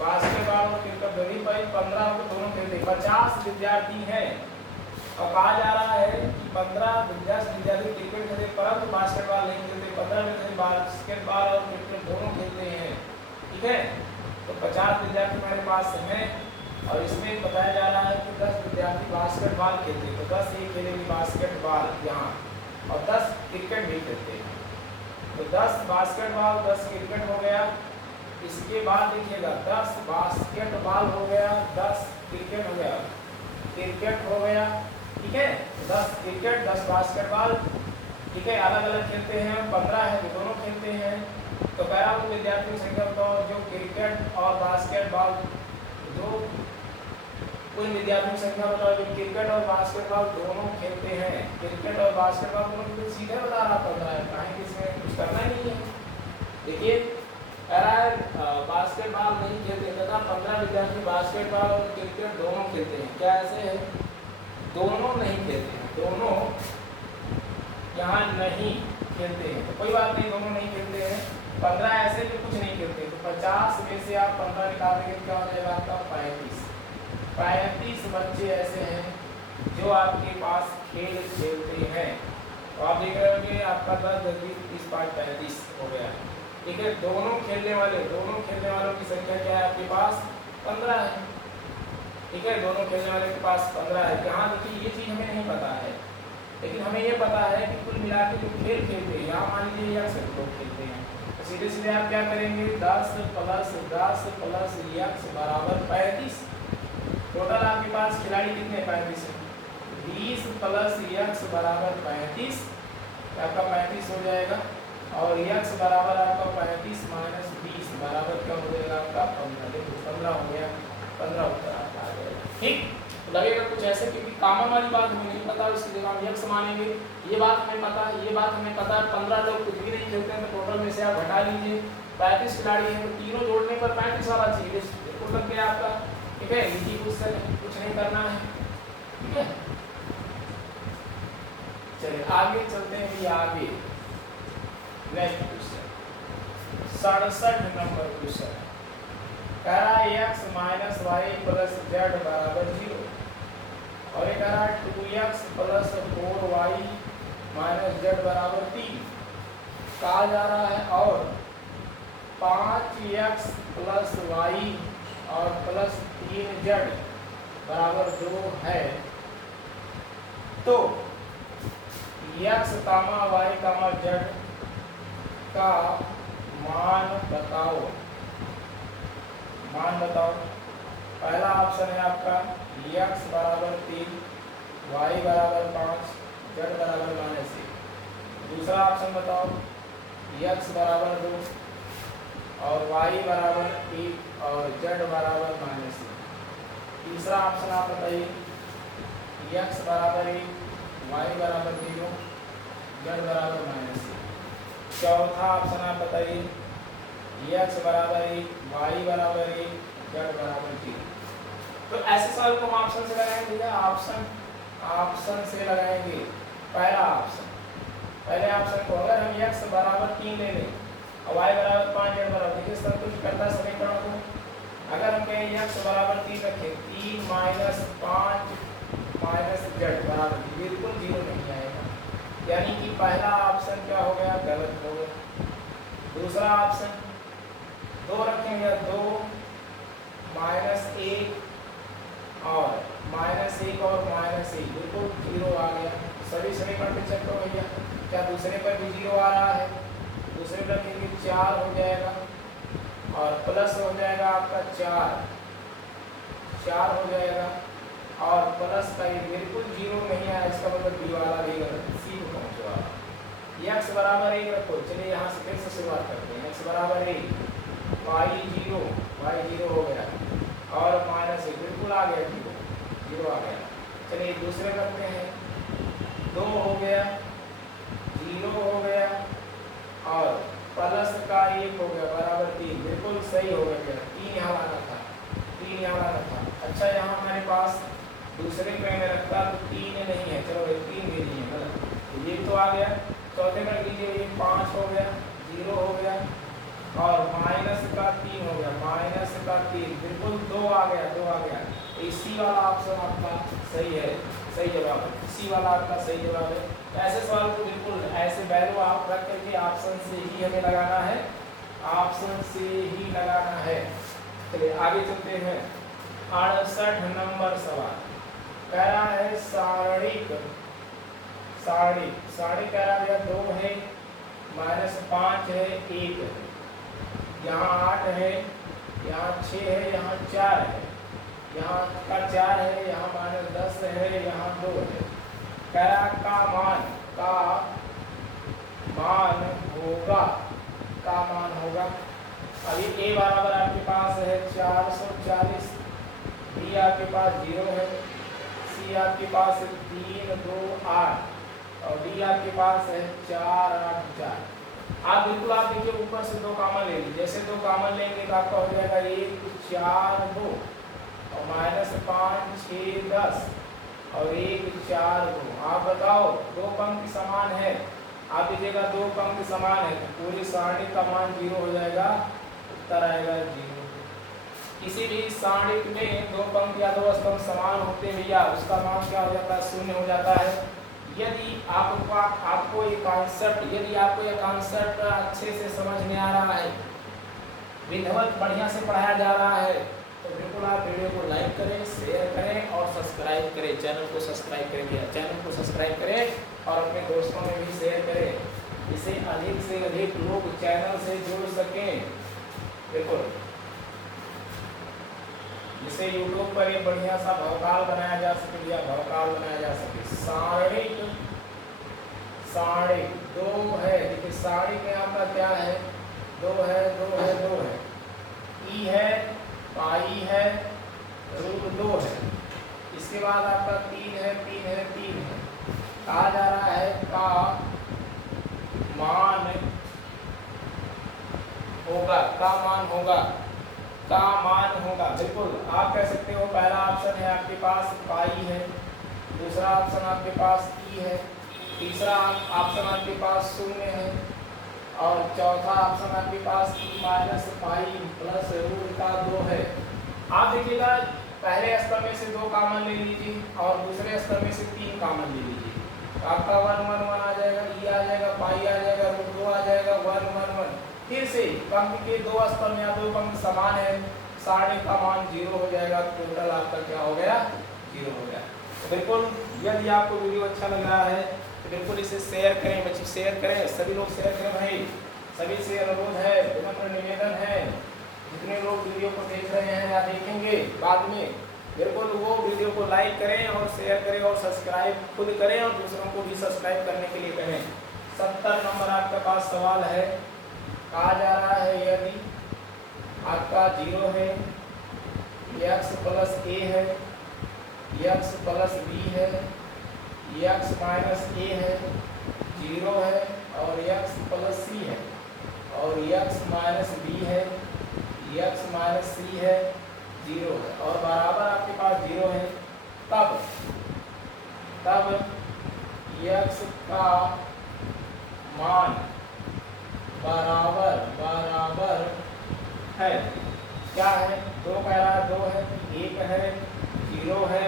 बास्केटबॉल और क्रिकेट दोनों पर 15 को दोनों खेलते। 50 विद्यार्थी हैं और कहा जा रहा है कि 10 विद्यार्थी क्रिकेट खेलते परंतु बास्केटबॉल नहीं खेलते। 15 विद्यार्थी बास्केटबॉल और क्रिकेट दोनों खेलते हैं, ठीक है। तो 50 विद्यार्थी हमारे पास हैं और इसमें बताया जा रहा है कि 10 विद्यार्थी बास्केटबॉल खेलते हैं, तो 10 ये खेलेंगे बास्केटबॉल यहाँ और 10 क्रिकेट भी खेलते हैं। तो 10 बास्केटबॉल 10 क्रिकेट हो गया। इसके बाद देखिएगा 10 बास्केटबॉल हो गया, 10 क्रिकेट हो गया, क्रिकेट हो गया, ठीक है। 10 क्रिकेट 10 बास्केटबॉल, ठीक है, अलग अलग खेलते हैं। 15 है जो दोनों खेलते हैं। तो कह रहा हूँ विद्यार्थियों की संख्या बताओ जो क्रिकेट और बास्केटबॉल, जो कुल विद्यार्थियों की संख्या बताओ जो क्रिकेट और बास्केटबॉल दोनों खेलते हैं। क्रिकेट और बास्केटबॉल दोनों तो सीधे बता रहा 15 है, कहीं इसमें कुछ करना ही नहीं है। देखिए कह रहा है बास्केटबॉल नहीं खेलते तथा 15 विद्यार्थी बास्केटबॉल और क्रिकेट दोनों खेलते हैं। क्या ऐसे है? दोनों नहीं खेलते हैं, दोनों यहाँ नहीं खेलते हैं। तो कोई बात नहीं, दोनों नहीं खेलते हैं। 15 ऐसे जो कुछ नहीं खेलते। तो 50 में से आप 15 निकाल देंगे, क्या हो जाएगा आपका 35। 35 बच्चे ऐसे हैं जो आपके पास खेल खेलते हैं। तो आप देख रहे होंगे आपका 10 जल्दी 30 5 35 हो गया, ठीक है। दोनों खेलने वालों की संख्या क्या है आपके पास? 15 है, ठीक है। दोनों खेलने वाले के पास 15 है। यहाँ देखिए ये चीज़ हमें नहीं पता है, लेकिन हमें ये पता है कि कुल मिला के जो खेल खेलते हैं, यहाँ मान लीजिए यक्ष लोग खेलते हैं, तो सीधे सीधे आप क्या करेंगे 10 प्लस यक्ष बराबर 35। टोटल आपके पास खिलाड़ी कितने? 35 है। 20 प्लस यक्ष बराबर 35, आपका 35 हो जाएगा। और यक्ष बराबर आपका 35 माइनस 20 बराबर क्या हो जाएगा आपका 15। देखो 15 हो गया, 15 उत्तर आपका आ जाएगा, ठीक। तो लगेगा कुछ ऐसे, क्योंकि कॉमन वाली बात हमें नहीं पता, उसकी जगह हम यक्ष मानेंगे। ये बात हमें पता है, ये बात हमें पता है 15 लोग कुछ भी नहीं खेलते हैं, तो टोटल में से आप घटा लीजिए। 35 खिलाड़ी हैं, तो तीनों जोड़ने पर 35 वाला चाहिए, बिल्कुल लग गया आपका, ठीक है। इजी क्वेश्चन है, कुछ नहीं करना है, ठीक है। चलिए आगे चलते हैं भी आगे। नेक्स्ट क्वेश्चन 67 नंबर क्वेश्चन कह रहा है x minus y plus z बराबर 0, और ये कह रहा है 2x plus 4y minus Z बराबर 3 कहा जा रहा है, और 5x प्लस वाई और प्लस 3z बराबर 2 है। तो x कामा वाई कामा जेड का मान बताओ, मान बताओ। पहला ऑप्शन है आपका x बराबर 3, y बराबर 5, z बराबर -1। दूसरा ऑप्शन बताओ x बराबर 2 और y बराबर 1 और z बराबर -1। तीसरा ऑप्शन आप बताइए x बराबर 1, y बराबर 0, z बराबर -1। चौथा ऑप्शन आप बताइए x बराबर 1, y बराबर 1, z बराबर 0। तो ऐसे सवाल को हम ऑप्शन से लगाएंगे, ऑप्शन से लगाएंगे। पहला ऑप्शन, पहले ऑप्शन को अगर हम x बराबर 3 ले लें और y बराबर 5, z बराबर, देखिए संतुष्ट करता समीकरण को। अगर हम कहें x बराबर 3 रखें, 3 माइनस 5 माइनस z बराबर, बिल्कुल 0 नहीं आएगा, यानी कि पहला ऑप्शन क्या हो गया? गलत हो गया। दूसरा ऑप्शन 2 रखेंगे, 2 माइनस 1 और -1 और -1, बिल्कुल 0 आ गया। सभी समीकरण पे चेक करो भैया, क्या दूसरे पर भी 0 आ रहा है? दूसरे पर रखेंगे 4 हो जाएगा और प्लस हो जाएगा आपका 4 हो जाएगा, और प्लस का ये बिल्कुल 0 नहीं आया, इसका मतलब बी वाला भी गलत, सी को पहुंचवा। x बराबर 1 रखो। चलिए यहाँ से फिर से शुरुआत करते हैं। x बराबर 1, y 0 हो गया और -1 बिल्कुल आ गया, 0 आ गया। चलिए दूसरे करते हैं, 2 हो गया, 0 हो गया और प्लस का 1 हो गया बराबर 3, बिल्कुल सही हो गया। 3 यहाँ लाना था, 3 यहाँ लाना था। अच्छा यहाँ हमारे पास दूसरे पे में रखता तो 3 नहीं है, चलो 3 भी नहीं है, मतलब ये तो आ गया। चौथे में लीजिए, ये 5 हो गया, 0 हो गया और माइनस का 3 हो गया, माइनस का 3, बिल्कुल 2 आ गया, 2 आ गया। इसी वाला ऑप्शन आपका सही है, सही जवाब है, इसी वाला आपका सही जवाब है। ऐसे सवाल को बिल्कुल ऐसे वैल्यू आप रख करके ऑप्शन से ही हमें लगाना है, ऑप्शन से ही लगाना है। चलिए आगे चलते हैं। 68 नंबर सवाल कह रहा है साढ़े साढ़े कह रहा भैया 2 है, -5 है, 1 है, यहाँ 8 है, यहाँ 6 है, यहाँ 4 है, यहाँ का 4 है, यहाँ -10 है, यहाँ 2 है। कह रहा का मान होगा। अभी ए बराबर आपके पास है 440, बी आपके पास 0 है, सी आपके पास है 3, 2, 8 और डी आपके पास है 4, 8, 4। आप बिल्कुल आप देखिए ऊपर से 2 कॉमन ले लीजिए। जैसे 2 कॉमन लेंगे तो आपका हो जाएगा 1, 4, 2 और -5, 6, 10 और 1, 4, 2। आप बताओ 2 पंक्ति समान है, आप दीजिएगा 2 पंक्ति समान है तो पूरी सारणी का मान 0 हो जाएगा, उत्तर आएगा 0। किसी भी सारणी में 2 पंक्ति या 2 स्तंभ समान होते भैया उसका मान क्या हो जाता है, 0 हो जाता है। यदि आपको ये कॉन्सेप्ट अच्छे से समझ में आ रहा है, विधिवत बढ़िया से पढ़ाया जा रहा है तो बिल्कुल आप वीडियो को लाइक करें, शेयर करें और सब्सक्राइब करें। चैनल को सब्सक्राइब करें, चैनल को सब्सक्राइब करें और अपने दोस्तों में भी शेयर करें, जिससे अधिक से अधिक लोग चैनल से जुड़ सकें। बिल्कुल, जिससे यूट्यूब पर एक बढ़िया सा भवकाल बनाया जा सके या भवकाल बनाया जा सके। सारणी 2 है, देखिए सारणी में आपका क्या है, 2 है, 2 है, 2 है, ई है, पाई है, √2 है। इसके बाद आपका 3 है, 3 है, 3 है। कहा जा रहा है का मान होगा। बिल्कुल आप कह सकते हो पहला ऑप्शन है आपके पास पाई है, दूसरा ऑप्शन आपके पास ई है, तीसरा ऑप्शन आपके पास 0 है और चौथा ऑप्शन आपके पास -पाई प्लस √2 है। आप देखिएगा पहले स्तर में से 2 कॉमन ले लीजिए और दूसरे स्तर में से 3 कॉमन ले लीजिए तो आपका 1, 1, 1 आ जाएगा, ई आ जाएगा, पाई आ जाएगा, √2 आ जाएगा, 1, 1, 1। फिर से पंक्ति के 2 स्तर में या 2 पंक्ति समान है, सारणी का मान 0 हो जाएगा, टोटल आपका क्या हो गया, 0 हो गया। तो बिल्कुल यदि आपको वीडियो अच्छा लग रहा है तो बिल्कुल इसे शेयर करें, बच्चे शेयर करें, सभी लोग शेयर करें भाई, सभी से अनुरोध है, विनम्र निवेदन है। जितने लोग वीडियो को देख रहे हैं या देखेंगे बाद में, बिल्कुल वो वीडियो को लाइक करें और शेयर करें और सब्सक्राइब खुद करें और दूसरों को भी सब्सक्राइब करने के लिए कहें। 70 नंबर आपके पास सवाल है। कहा जा रहा है यदि आपका 0 है, x प्लस a है, x प्लस b है, x माइनस a है, 0 है और x प्लस c है और x माइनस b है, x माइनस c है, 0 है और बराबर आपके पास 0 है, तब x का मान बराबर है, क्या है, 2 कह रहा है, 2 है, 1 है, 0 है,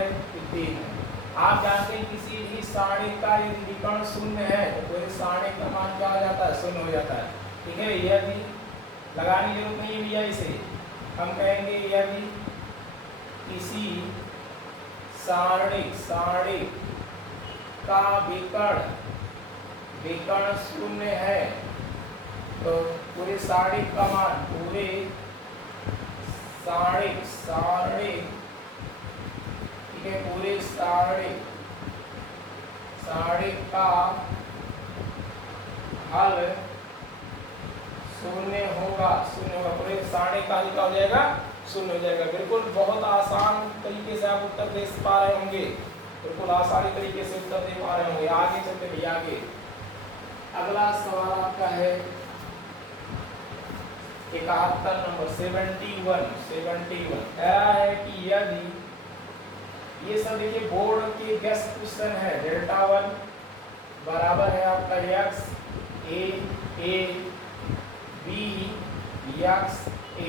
3 है। आप जानते हैं किसी भी सारणी का यदि विकर्ण 0 है तो पूरी सारणी का मान क्या हो जाता है, 0 हो जाता है। ठीक है, यदि लगाने की जरूरत नहीं है भैया, इसे हम कहेंगे यदि किसी सारणी का विकर्ण 0 है तो पूरी सारणी का मान, पूरे सारणी ठीक है, पूरी सारणी का हल 0 होगा, पूरे सारणी का हल क्या हो जाएगा, 0 हो जाएगा। बिल्कुल बहुत आसान तरीके से आप उत्तर दे पा रहे होंगे, बिल्कुल आसानी तरीके से उत्तर दे पा रहे होंगे। आगे चलते भैया आगे, अगला सवाल आपका है 71 नंबर 71 कह है कि यदि, ये सब देखिए बोर्ड के गेस्ट क्वेश्चन है, Δ1 बराबर है आपका x a b x a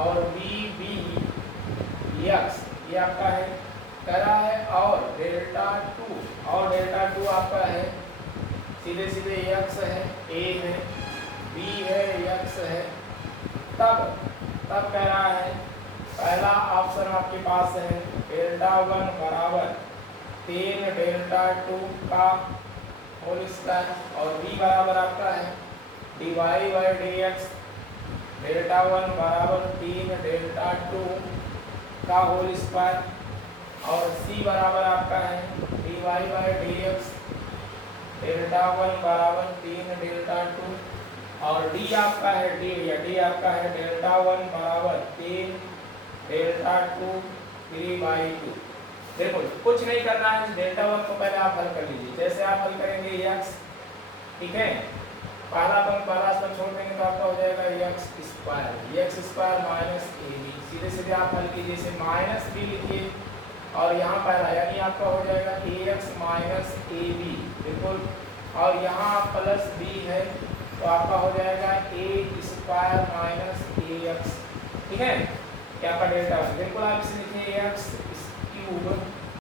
और b x, ये आपका है, कह रहा है और Δ2 आपका है, सीधे सीधे x है, a है, b है, x है, तब कह रहा है पहला ऑप्शन आपके पास है Δ1 बराबर 3 डेल्टा 2 का होल स्क्वायर और b बराबर आपका है dy बाई dx डेल्टा 1 बराबर 3 डेल्टा 2 का होल स्क्वायर और c बराबर आपका है dy बाई dx डेल्टा 1 बराबर 3 डेल्टा 2 और d आपका है d आपका है डेल्टा 1 बराबर 3 डेल्टा 2 3/2। देखो कुछ नहीं करना है, डेल्टा 1 को पहले आप हल कर लीजिए। जैसे आप हल करेंगे x, ठीक है, पहला स्टेप छोड़ देंगे तो आपका हो जाएगा x स्क्वायर माइनस ab। सीधे सीधे आप हल कीजिए, इसे माइनस b लिखिए और यहाँ पहला यानी आपका हो जाएगा ax माइनस ab, बिल्कुल, और यहाँ प्लस b है तो आपका हो जाएगा a स्क्वायर माइनस ax, ठीक है, क्या आपका डेल्टा 1। बिल्कुल आप इसे लिखिए x क्यूब